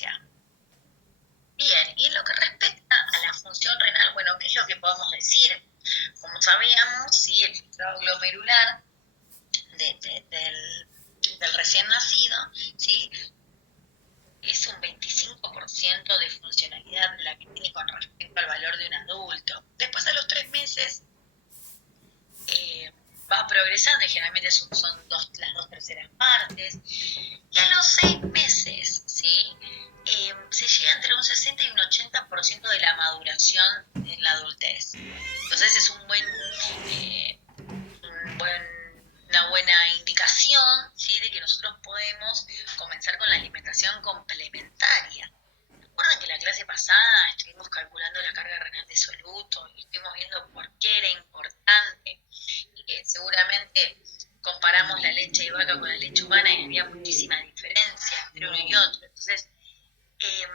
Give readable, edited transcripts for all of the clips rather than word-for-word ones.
frecuencia. Bien, y en lo que respecta a la función renal, bueno, ¿qué es lo que podemos decir? Como sabíamos, sí, el filtrado glomerular del recién nacido, ¿sí? Es un 25% de funcionalidad la que tiene con respecto al valor de un adulto. Después a los 3 meses eh, va progresando y generalmente son las 2/3 partes. Y a los 6 meses, ¿sí? Se llega entre un 60 y un 80% de la maduración en la adultez. Entonces es un una buena indicación, ¿sí? De que nosotros podemos comenzar con la alimentación complementaria. Recuerdan que la clase pasada estuvimos calculando la carga renal de soluto y estuvimos viendo por qué era importante y que seguramente comparamos la leche de vaca con la leche humana y había muchísimas diferencias entre uno y otro. Entonces, eh,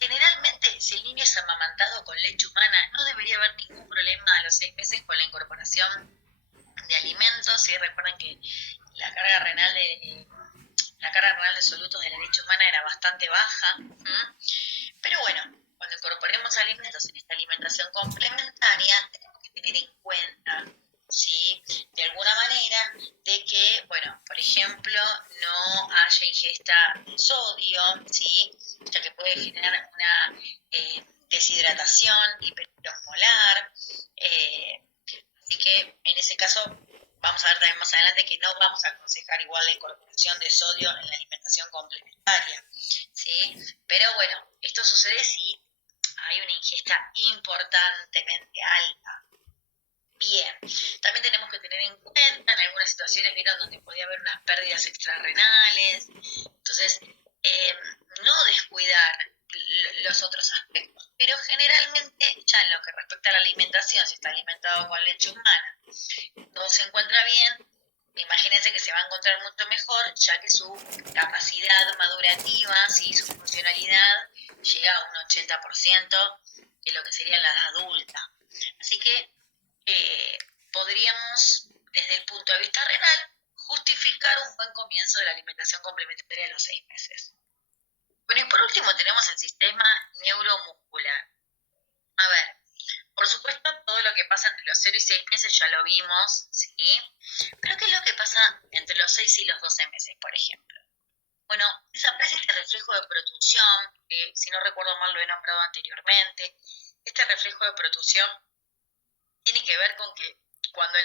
generalmente, si el niño es amamantado con leche humana, no debería haber ningún problema a los 6 meses con la incorporación de alimentos. ¿Sí? Recuerden que la carga renal de solutos de la leche humana era bastante baja. Pero bueno, cuando incorporemos alimentos en esta alimentación complementaria, tenemos que tener en cuenta, ¿sí? De alguna manera, de que, bueno, por ejemplo, no haya ingesta de sodio, ¿sí? Ya que puede generar una deshidratación hiperosmolar. Así que en ese caso vamos a ver también más adelante que no vamos a aconsejar igual la incorporación de sodio en la alimentación complementaria, ¿sí? Pero bueno, esto sucede si hay una ingesta importantemente alta. Bien, también tenemos que tener en cuenta, en algunas situaciones vieron donde podía haber unas pérdidas extrarrenales, entonces no descuidar los otros aspectos, pero generalmente ya en lo que respecta a la alimentación, si está alimentado con leche humana, todo se encuentra bien, imagínense que se va a encontrar mucho mejor, ya que su capacidad madurativa, ¿sí? Su funcionalidad llega a un 80% de lo que sería la edad adulta. Así que podríamos, desde el punto de vista renal, justificar un buen comienzo de la alimentación complementaria a los 6 meses. Bueno, y por último tenemos el sistema neuromuscular. A ver, por supuesto, todo lo que pasa entre los 0 y 6 meses ya lo vimos, ¿sí? Pero ¿qué es lo que pasa entre los 6 y los 12 meses, por ejemplo? Bueno, desaparece este reflejo de protrusión, que si no recuerdo mal lo he nombrado anteriormente. Este reflejo de protrusión tiene que ver con que cuando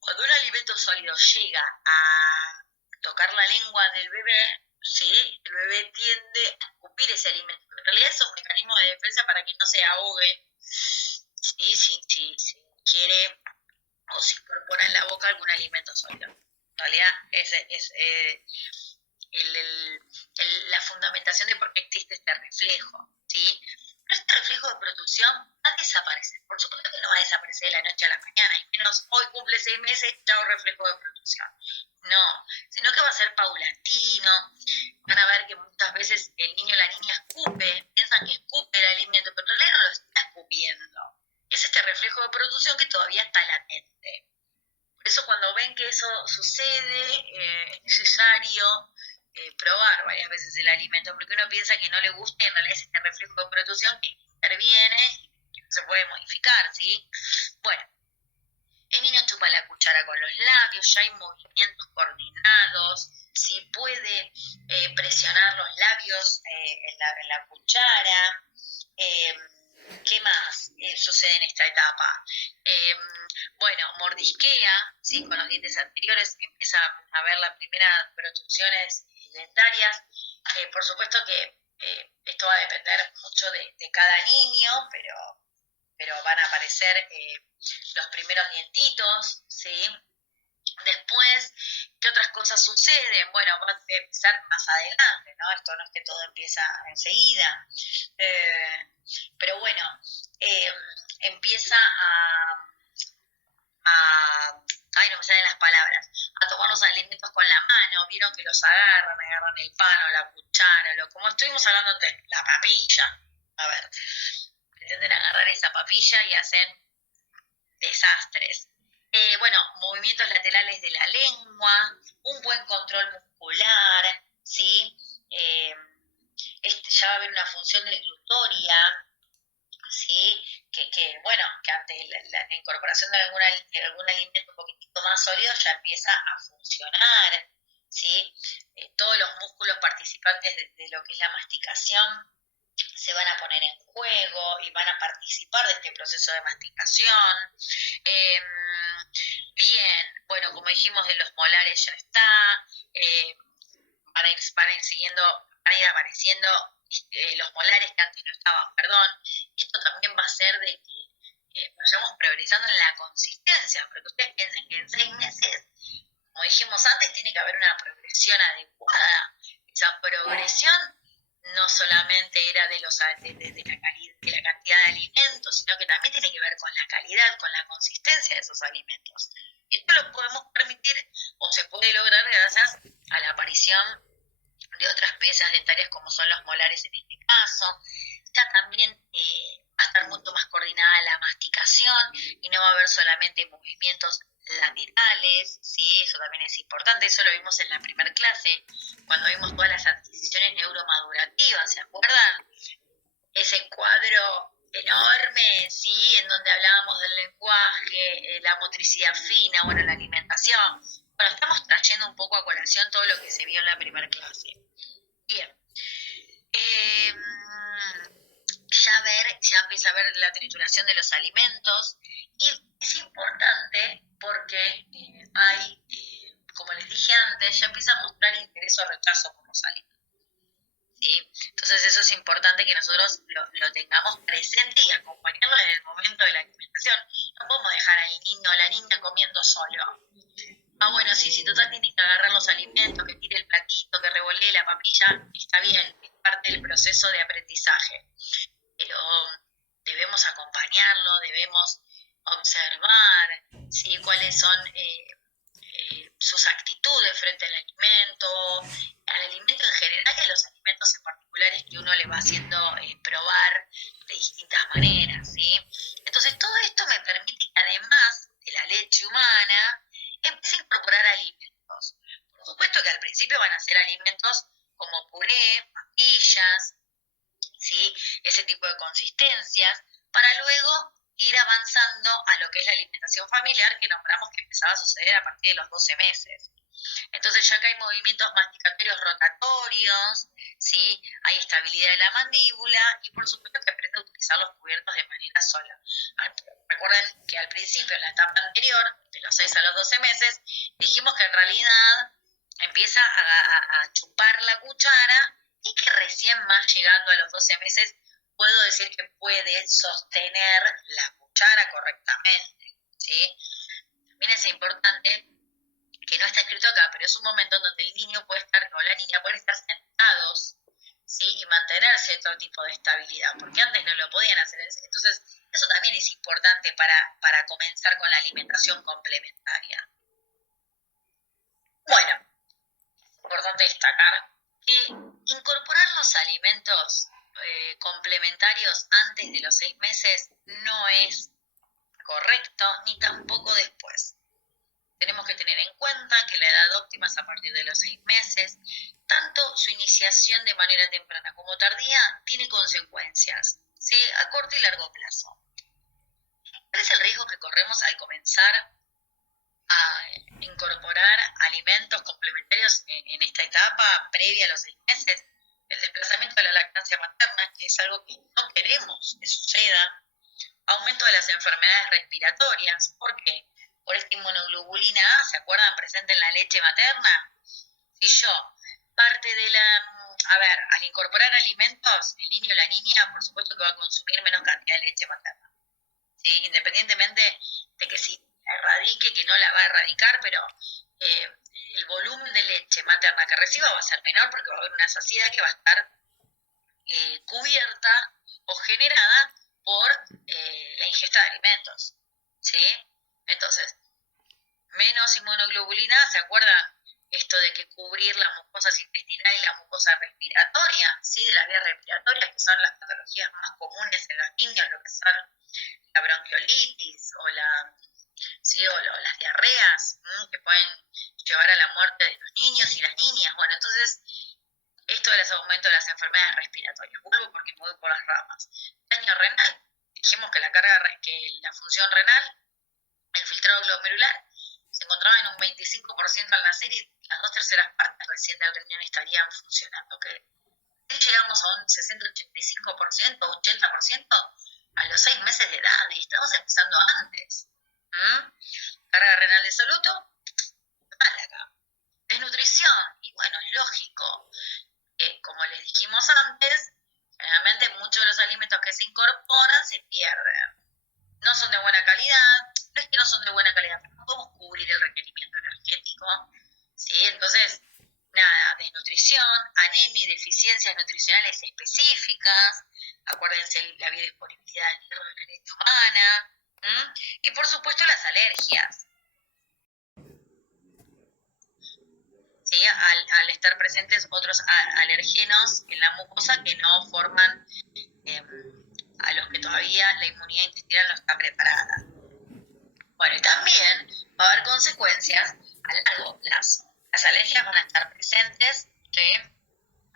cuando un alimento sólido llega a tocar la lengua del bebé, ¿sí? El bebé tiende a escupir ese alimento. En realidad es un mecanismo de defensa para que no se ahogue, ¿sí? Si quiere o se incorpora en la boca algún alimento sólido. En realidad es la fundamentación de por qué existe este reflejo, ¿sí? Pero este reflejo de protrusión va a desaparecer. Por supuesto que no va a desaparecer de la noche a la mañana, y menos hoy cumple 6 meses, chao reflejo de protrusión. No, sino que va a ser paulatino. Van a ver que muchas veces el niño o la niña escupe, piensan que escupe el alimento, pero en realidad no lo está escupiendo. Es este reflejo de protrusión que todavía está latente. Por eso cuando ven que eso sucede, es necesario probar varias veces el alimento, porque uno piensa que no le gusta y en realidad es este reflejo de protrusión que interviene y que no se puede modificar, ¿sí? Bueno, el niño chupa la cuchara con los labios, ya hay movimientos coordinados, si puede presionar los labios en la cuchara. ¿Qué más sucede en esta etapa? Bueno, mordisquea, ¿sí? Con los dientes anteriores, empieza a ver las primeras protrusiones dentarias. Por supuesto que esto va a depender mucho de cada niño, pero van a aparecer los primeros dientitos, ¿sí? Después, ¿qué otras cosas suceden? Bueno, va a empezar más adelante, ¿no? Esto no es que todo empieza enseguida. Pero bueno, eh, empieza ay, no me salen las palabras, a tomar los alimentos con la mano, vieron que los agarran el pan o la cuchara, como estuvimos hablando antes, la papilla, a ver, pretenden agarrar esa papilla y hacen desastres. Bueno, movimientos laterales de la lengua, un buen control muscular, ¿sí? Eh, ya va a haber una función de glutoria, ¿sí? Bueno, que ante la incorporación de algún alimento un poquitito más sólido ya empieza a funcionar, ¿sí? Todos los músculos participantes de lo que es la masticación se van a poner en juego y van a participar de este proceso de masticación. Eh, Bien, bueno, como dijimos, de los molares ya está. eh, van a ir siguiendo, van a ir apareciendo los molares que antes no estaban, perdón. Y esto también va a ser de que vayamos progresando en la consistencia, porque ustedes piensen que en 6 meses, como dijimos antes, tiene que haber una progresión adecuada. Esa progresión no solamente era de la cantidad de alimentos, sino que también tiene que ver con la calidad, con la consistencia de esos alimentos. Esto lo podemos permitir o se puede lograr gracias a la aparición de otras piezas dentarias como son los molares en este caso. Ya también va a estar mucho más coordinada la masticación y no va a haber solamente movimientos laterales, ¿sí? Eso también es importante, eso lo vimos en la primera clase, cuando vimos todas las adquisiciones neuromadurativas, ¿se acuerdan? Ese cuadro enorme, ¿sí? En donde hablábamos del lenguaje, la motricidad fina, bueno, la alimentación. Bueno, estamos trayendo un poco a colación todo lo que se vio en la primera clase. Bien. Eh, ya empieza a ver la trituración de los alimentos y es importante porque como les dije antes, ya empieza a mostrar interés o rechazo por los alimentos. ¿Sí? Entonces eso es importante que nosotros lo tengamos presente y acompañarlo en el momento de la alimentación. No podemos dejar al niño o la niña comiendo solo. Ah, bueno, sí, si total tiene que agarrar los alimentos, que tire el platito, que revolee la papilla, está bien, es parte del proceso de aprendizaje. Pero debemos acompañarlo, debemos observar, ¿sí? Cuáles son sus actitudes frente al alimento en general y a los alimentos en particulares que uno le va haciendo probar de distintas maneras, ¿sí? Entonces todo esto me permite que además de la leche humana, empiece a incorporar alimentos. Por supuesto que al principio van a ser alimentos como puré, pastillas, ¿sí? Ese tipo de consistencias, para luego ir avanzando a lo que es la alimentación familiar que nombramos que empezaba a suceder a partir de los 12 meses. Entonces ya que hay movimientos masticatorios rotatorios, ¿sí? Hay estabilidad de la mandíbula y por supuesto que aprende a utilizar los cubiertos de manera sola. Recuerden que al principio, en la etapa anterior, de los 6 a los 12 meses, dijimos que en realidad empieza a chupar la cuchara y que recién más llegando a los 12 meses puedo decir que puede sostener la cuchara correctamente, ¿sí? También es importante que no está escrito acá, pero es un momento en donde el niño puede estar, o la niña pueden estar sentados, ¿sí? Y mantener cierto tipo de estabilidad, porque antes no lo podían hacer. Entonces, eso también es importante para comenzar con la alimentación complementaria. Bueno, es importante destacar que incorporar los alimentos complementarios antes de los 6 meses no es correcto, ni tampoco después. Tenemos que tener en cuenta que la edad óptima es a partir de los 6 meses. Tanto su iniciación de manera temprana como tardía tiene consecuencias, ¿sí? A corto y largo plazo. ¿Cuál es el riesgo que corremos al comenzar a incorporar alimentos complementarios en esta etapa previa a los 6 meses? El desplazamiento de la lactancia materna, que es algo que no queremos que suceda. Aumento de las enfermedades respiratorias. ¿Por qué? Por esta inmunoglobulina A, ¿se acuerdan? Presente en la leche materna. Si yo, parte de al incorporar alimentos, el niño o la niña, por supuesto que va a consumir menos cantidad de leche materna. ¿Sí? Independientemente de que si la erradique, que no la va a erradicar, pero el volumen de leche materna que reciba va a ser menor porque va a haber una saciedad que va a estar cubierta o generada por la ingesta de alimentos, ¿sí? Entonces, menos inmunoglobulina, ¿se acuerdan? Esto de que cubrir las mucosas intestinales y la mucosa respiratoria, ¿sí? De las vías respiratorias, que son las patologías más comunes en los niños, lo que son la bronquiolitis o las diarreas, que pueden llevar a la muerte de los niños y las niñas. Bueno, entonces Esto del aumento de las enfermedades respiratorias. Vuelvo porque me voy por las ramas. Daño renal. Dijimos que que la función renal, el filtrado glomerular, se encontraba en un 25% al nacer y las 2/3 recién del riñón estarían funcionando. Si llegamos a un 60-85%, 80% a los 6 meses de edad y estamos empezando antes. Carga renal de soluto, mal acá. Desnutrición, y bueno, es lógico. Como les dijimos antes, generalmente muchos de los alimentos que se incorporan se pierden. No son de buena calidad, no es que no son de buena calidad, pero no podemos cubrir el requerimiento energético, ¿sí? Entonces, nada, desnutrición, anemia y deficiencias nutricionales específicas, acuérdense la biodisponibilidad del hierro en la leche humana, y por supuesto las alergias. ¿Sí? Al estar presentes otros alergenos en la mucosa que no forman, a los que todavía la inmunidad intestinal no está preparada. Bueno, y también va a haber consecuencias a largo plazo. Las alergias van a estar presentes, ¿sí?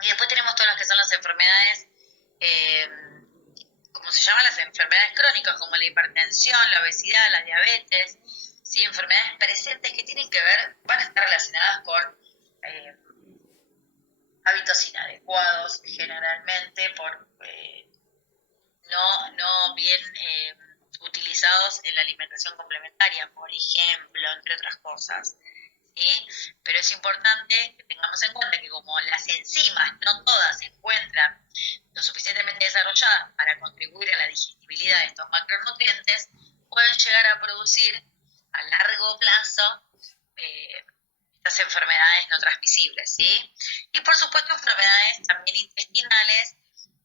Y después tenemos todas las que son las enfermedades, ¿cómo se llaman? Las enfermedades crónicas, como la hipertensión, la obesidad, la diabetes, ¿sí? Enfermedades presentes que tienen que ver, van a estar relacionadas con hábitos inadecuados, generalmente por no bien utilizados en la alimentación complementaria, por ejemplo, entre otras cosas. ¿Sí? Pero es importante que tengamos en cuenta que como las enzimas no todas se encuentran lo suficientemente desarrolladas para contribuir a la digestibilidad de estos macronutrientes, pueden llegar a producir a largo plazo estas enfermedades no transmisibles, ¿sí? Y por supuesto enfermedades también intestinales,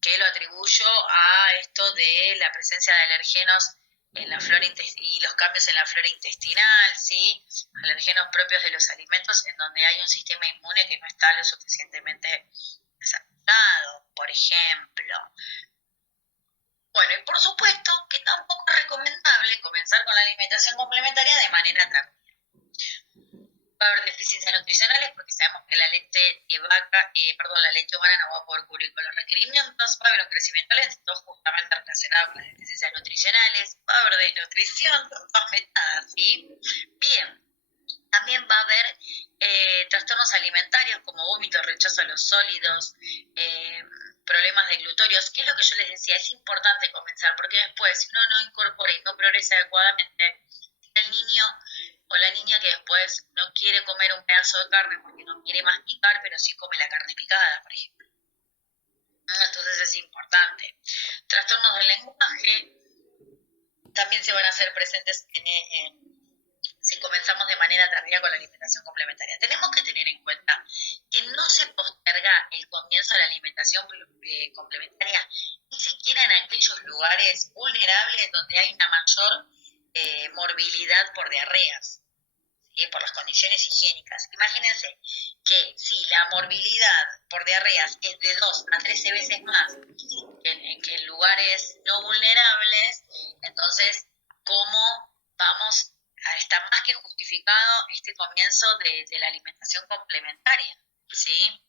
que lo atribuyo a esto de la presencia de alergenos en la flora y los cambios en la flora intestinal, ¿sí? Alergenos propios de los alimentos en donde hay un sistema inmune que no está lo suficientemente desarrollado, por ejemplo. Bueno, y por supuesto que tampoco es recomendable comenzar con la alimentación complementaria de manera tardía. Va a haber deficiencias nutricionales porque sabemos que la leche de vaca, la leche humana no va a poder cubrir con los requerimientos, va a haber un crecimiento lento justamente relacionado con las deficiencias nutricionales, va a haber desnutrición, todas metadas, ¿sí? Bien, también va a haber trastornos alimentarios como vómito, rechazo a los sólidos, problemas de glutorios, que es lo que yo les decía, es importante comenzar, porque después si uno no incorpora y no progresa adecuadamente, el niño o la niña que después no quiere comer un pedazo de carne porque no quiere masticar, pero sí come la carne picada, por ejemplo. Entonces es importante. Trastornos del lenguaje también se van a hacer presentes si comenzamos de manera tardía con la alimentación complementaria. Tenemos que tener en cuenta que no se posterga el comienzo de la alimentación complementaria ni siquiera en aquellos lugares vulnerables donde hay una mayor morbilidad por diarreas, ¿sí? Por las condiciones higiénicas. Imagínense que si la morbilidad por diarreas es de 2 a 13 veces más que en lugares no vulnerables, entonces, ¿cómo vamos a estar más que justificado este comienzo de la alimentación complementaria? ¿Sí?